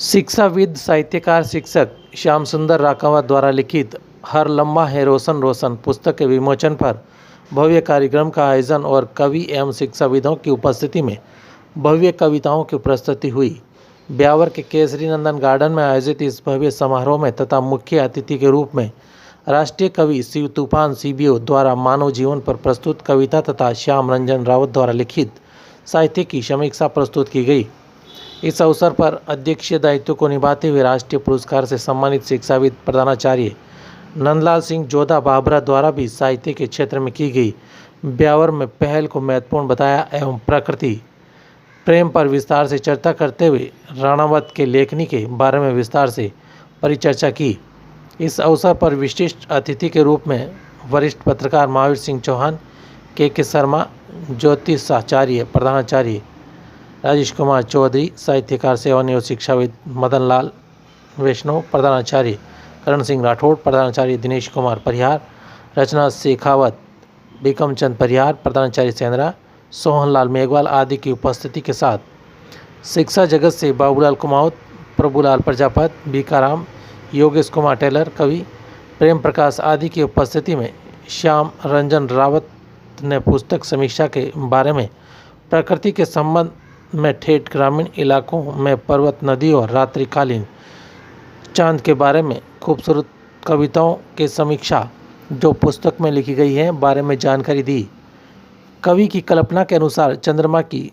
शिक्षाविद साहित्यकार शिक्षक श्याम सुंदर राकावत द्वारा लिखित हर लम्हा है रोशन रोशन पुस्तक के विमोचन पर भव्य कार्यक्रम का आयोजन और कवि एवं शिक्षाविदों की उपस्थिति में भव्य कविताओं की प्रस्तुति हुई। ब्यावर के केसरी नंदन गार्डन में आयोजित इस भव्य समारोह में तथा मुख्य अतिथि के रूप में राष्ट्रीय कवि शिव तूफान सीबीओ द्वारा मानव जीवन पर प्रस्तुत कविता तथा श्याम रंजन रावत द्वारा लिखित साहित्य की समीक्षा प्रस्तुत की गई। इस अवसर पर अध्यक्षीय दायित्व को निभाते हुए राष्ट्रीय पुरस्कार से सम्मानित शिक्षाविद प्रधानाचार्य नंदलाल सिंह जोधा बाबरा द्वारा भी साहित्य के क्षेत्र में की गई ब्यावर में पहल को महत्वपूर्ण बताया एवं प्रकृति प्रेम पर विस्तार से चर्चा करते हुए राणावत के लेखनी के बारे में विस्तार से परिचर्चा की। इस अवसर पर विशिष्ट अतिथि के रूप में वरिष्ठ पत्रकार महावीर सिंह चौहान, के शर्मा, ज्योतिषाचार्य प्रधानाचार्य राजेश कुमार चौधरी, साहित्यकार सेवानिवृत्त शिक्षाविद मदन लाल वैष्णव, प्रधानाचार्य करण सिंह राठौड़, प्रधानाचार्य दिनेश कुमार परिहार, रचना शेखावत, बिकम चंद परिहार, प्रधानाचार्य सेंद्रा, सोहनलाल मेघवाल आदि की उपस्थिति के साथ शिक्षा जगत से बाबूलाल कुमावत, प्रभुलाल प्रजापत, बीकाराम, योगेश कुमार टेलर, कवि प्रेम प्रकाश आदि की उपस्थिति में श्याम रंजन रावत ने पुस्तक समीक्षा के बारे में प्रकृति के संबंध में ठेठ ग्रामीण इलाकों में पर्वत, नदी और रात्रिकालीन चांद के बारे में खूबसूरत कविताओं के समीक्षा जो पुस्तक में लिखी गई है बारे में जानकारी दी। कवि की कल्पना के अनुसार चंद्रमा की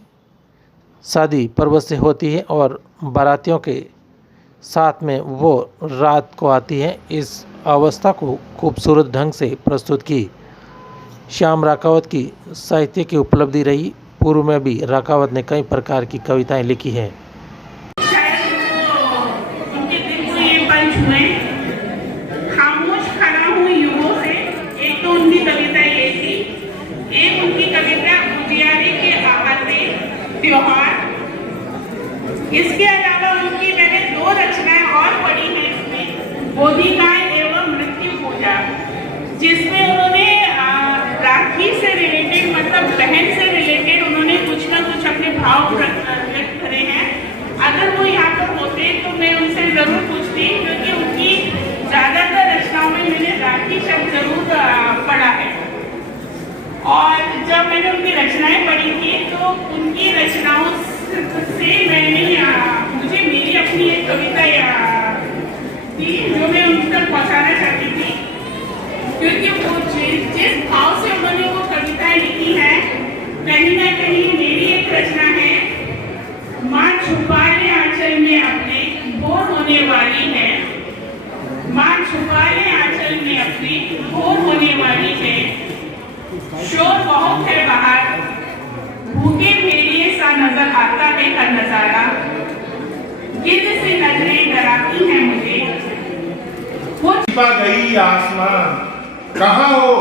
शादी पर्वत से होती है और बारातियों के साथ में वो रात को आती है। इस अवस्था को खूबसूरत ढंग से प्रस्तुत की। श्याम राकावत की साहित्य की उपलब्धि रही। पूर्व में भी राकावत ने कई प्रकार की कविताएं लिखी हैं। उनके दिल को ये पंच हुए, खामोश खड़ा हूँ युगों से। एक तो उनकी कविता ये थी, एक उनकी कविता उजियारे के आते त्योहार। इसके अलावा उनकी मैंने दो रचनाएं और पढ़ी हैं इसमें, बोधिकाएं एवं मृत्यु पूजा, जिसमें उन्होंने राखी से रिलेटेड मतलब बहन से रिलेटेड उन्होंने कुछ ना कुछ अपने भाव व्यक्त करे हैं। अगर वो यहाँ पर होते तो मैं उनसे जरूर पूछती, क्योंकि उनकी ज्यादातर रचनाओं में मैंने राखी शब्द जरूर पढ़ा है। और जब मैंने उनकी रचनाएं पढ़ी थी तो उनकी रचनाओं से मुझे मेरी अपनी एक कविता थी जो मैं उन तक पहुँचाना चाहती थी, क्योंकि वो जिस भाव से उन्होंने वो कविताएं लिखी हैं, कहीं ना कहीं मेरी एक रचना है, माँ छुपा ले आंचल में अपने भोर होने वाली है, माँ छुपा ले आंचल में अपने भोर होने वाली है, शोर बहुत है बाहर, भूखे भेड़िए सा नजर आता है हर नजारा, गिद्ध से नजरें डराती हैं मुझे। गई आसमान कहाँ हो?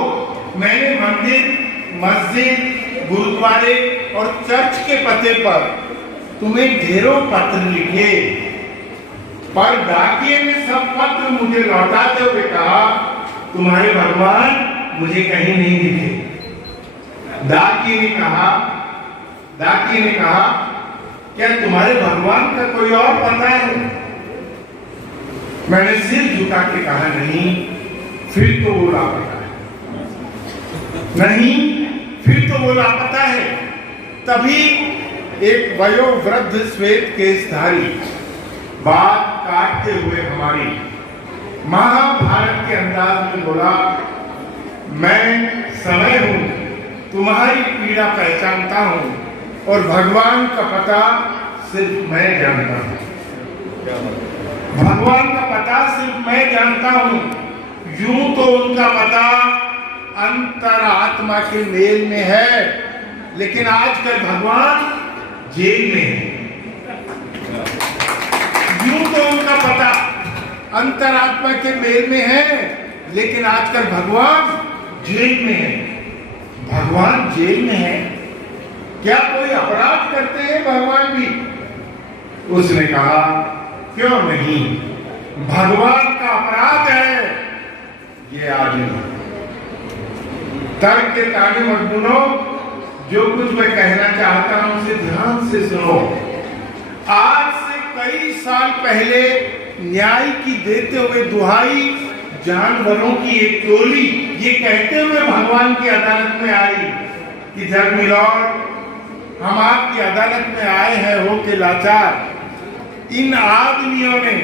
मैंने मंदिर, मस्जिद, गुरुद्वारे और चर्च के पते पर तुम्हें ढेरों पत्र लिखे, पर डाकिये ने सब पत्र मुझे लौटाते हुए कहा, तुम्हारे भगवान मुझे कहीं नहीं दिखे। डाकिये ने कहा क्या तुम्हारे भगवान का कोई और पता है? मैंने सिर झुका के कहा नहीं, फिर तो वो लापता है, नहीं फिर तो वो लापता है। तभी एक वयोवृद्ध श्वेत केशधारी बात काटते हुए हमारी महाभारत के अंदाज में बोला, मैं समय हूं, तुम्हारी पीड़ा पहचानता हूं और भगवान का पता सिर्फ मैं जानता हूं। भगवान का पता सिर्फ मैं जानता हूं। यूं तो उनका पता अंतरात्मा के मेल में है, लेकिन आजकल भगवान जेल में है। यूं तो उनका पता अंतरात्मा के मेल में है, लेकिन आजकल भगवान जेल में है। भगवान जेल में है? क्या कोई अपराध करते हैं भगवान भी? उसने कहा, क्यों नहीं, भगवान का अपराध है ये आदमी। तर्क के ताने मत सुनो, जो कुछ मैं कहना चाहता हूं उसे ध्यान से सुनो। आज से कई साल पहले पहले न्याय की देते हुए दुहाई जानवरों की एक टोली ये कहते हुए भगवान की अदालत में आई कि जग मिलौट, हम आपकी अदालत में आए हैं हो के लाचार। इन आदमियों ने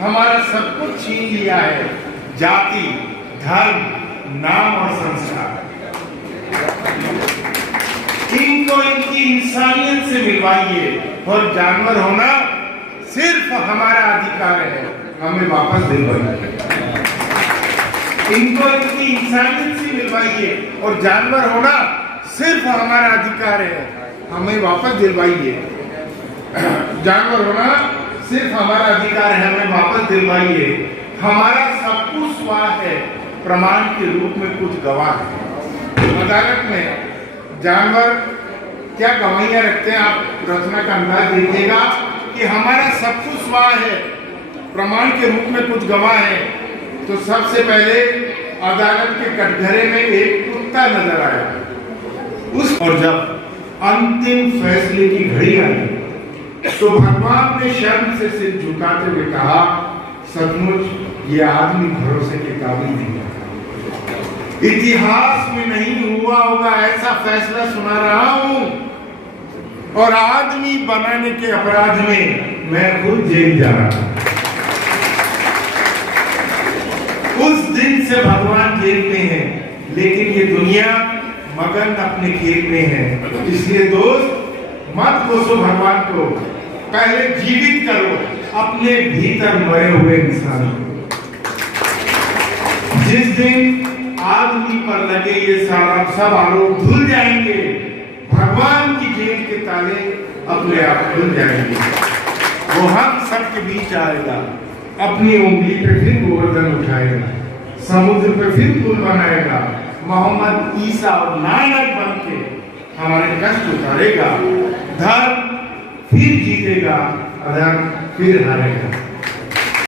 हमारा सब कुछ छीन लिया है, जाति, धर्म, नाम और संस्कार। इनको इनकी इंसानियत से मिलवाइए और जानवर होना सिर्फ हमारा अधिकार है, हमें वापस दिलवाइए। इनको इनकी इंसानियत से मिलवाइए और जानवर होना सिर्फ हमारा अधिकार है, हमें वापस दिलवाइए। जानवर होना सिर्फ हमारा अधिकार है, हमें वापस दिलवाइए। हमारा सब कुछ स्वार्थ है, प्रमाण के रूप में कुछ गवाह है। अदालत में जानवर क्या गवाहियां रखते हैं, आप रचना का अंदाज देखिएगा कि हमारा सब कुछ स्वार्थ है, प्रमाण के रूप में कुछ गवाह है। तो सबसे पहले अदालत के कटघरे में एक कुत्ता नजर आया और जब अंतिम फैसले की घड़ी आई तो भगवान ने शर्म से सिर झुकाते हुए कहा, सचमुच ये आदमी भरोसे के काबिल नहीं है। इतिहास में नहीं हुआ होगा ऐसा फैसला सुना रहा हूं और आदमी बनाने के अपराध में मैं खुद जेल जा रहा हूं। उस दिन से भगवान जेल में है, लेकिन ये दुनिया मगन अपने खेल में है। इसलिए दोस्त, मत कोसो भगवान को, पहले जीवित करो अपने भीतर मरे हुए इंसान को। जिस दिन आदमी पर लगे ये सारा सब आरोप धुल जाएंगे, भगवान की जेल के ताले अपने आप खुल जाएंगे। वो हम सबके बीच आएगा, अपनी उंगली पे फिर गोवर्धन उठाएगा, समुद्र पे फिर पुल बनाएगा, मोहम्मद, ईसा और नानक बन के हमारे कष्ट उतारेगा। धर्म फिर जीतेगा, अधर्म फिर हारेगा।